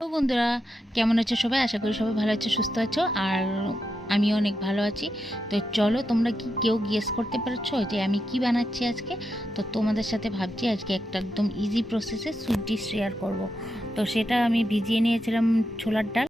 তো বন্ধুরা, কেমন আছো সবাই? আশা করি সবাই ভালো আছো, সুস্থ আছো। আর আমিও অনেক ভালো আছি। তো চলো, তোমরা কি কেউ গেস করতে পারছো যে আমি কি বানাচ্ছি আজকে? তো তোমাদের সাথে ভাবছি আজকে একটা একদম ইজি প্রসেসে সুইট ডিশ শেয়ার করব। তো সেটা আমি ভিজিয়ে নিয়েছিলাম ছোলার ডাল।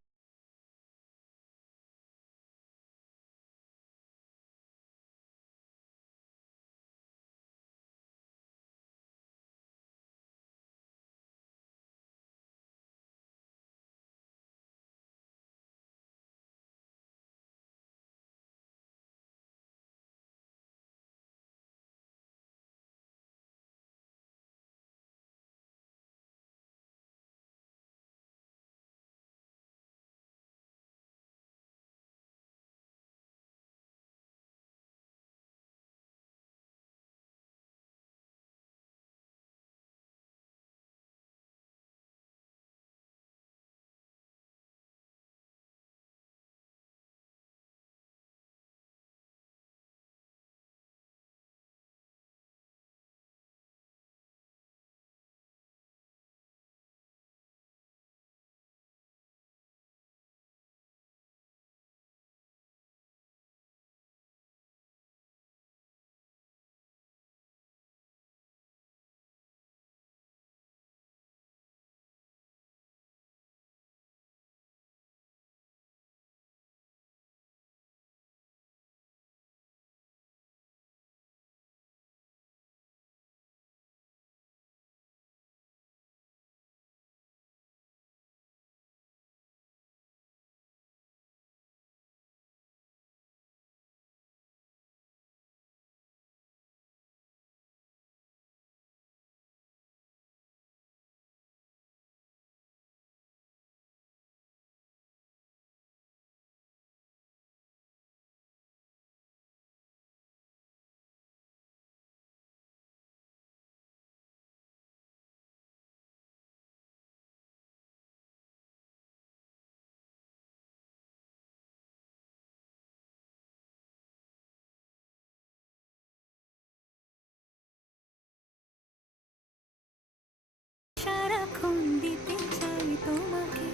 সারাক্ষণ দিতে চাই তোমাকে,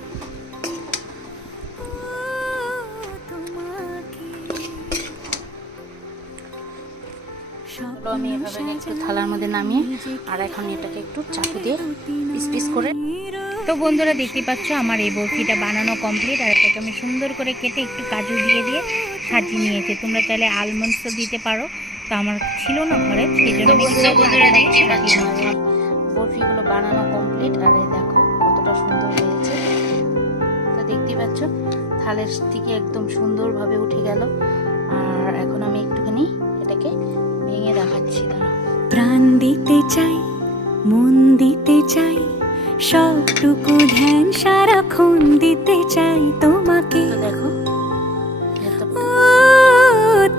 ও তোমাকে। চলো, আমি এভাবে একটু থালার মধ্যে নামিয়ে আর এখন এটাকে একটু চাকু দিয়ে পিস পিস করে। তো বন্ধুরা, দেখতে পাচ্ছ আমার এই বরফিটা বানানো কমপ্লিট। আর এটাকে আমি সুন্দর করে কেটে একটু কাজু দিয়ে দিয়ে সাজিয়ে নিয়েছি। তোমরা চাইলে আলমন্ডসও দিতে পারো, তো আমার ছিল না ঘরে, সেই জন্য বন্ধুরা দেখতে পাচ্ছ বরফিগুলো বানানো কমপ্লিট। আর এই দেখো কতটা সুন্দর হয়েছে। তো দেখতেই পাচ্ছ থালের থেকে একদম সুন্দরভাবে উঠে গেল। আর এখন আমি একটুখানি এটাকে ভেঙে দেখাচ্ছি, দাঁড়াও। প্রাণ দিতে চাই, মন দিতে চাই, সবটুকু ধ্যান সারাক্ষণ দিতে চাই তোমাকে। তো দেখো ও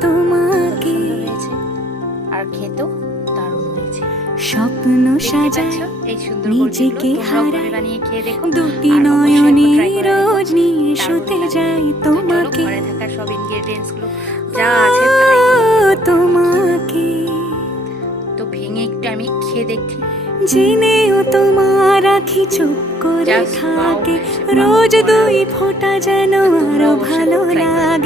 তোমাকে, হয়েছে আর খেতেও দারুণ হয়েছে। স্বপ্ন সাজাই এই সুন্দর নিজেকে হারাই, বানিয়ে খেয়ে দেখো। দুটি নয়নে রোজ নিয়ে শুতে যাই তোমাকে। ঘরে থাকা সব ইনগ্রেডিয়েন্টস গুলো যা আছে তাই তোমাকে। তো ভেঙে একটু আমি খেয়ে দেখছি। জেনেও তোমার আখি চুপ করে থাকে, রোজ দুই ফোঁটা যেন আরো ভালো লাগে।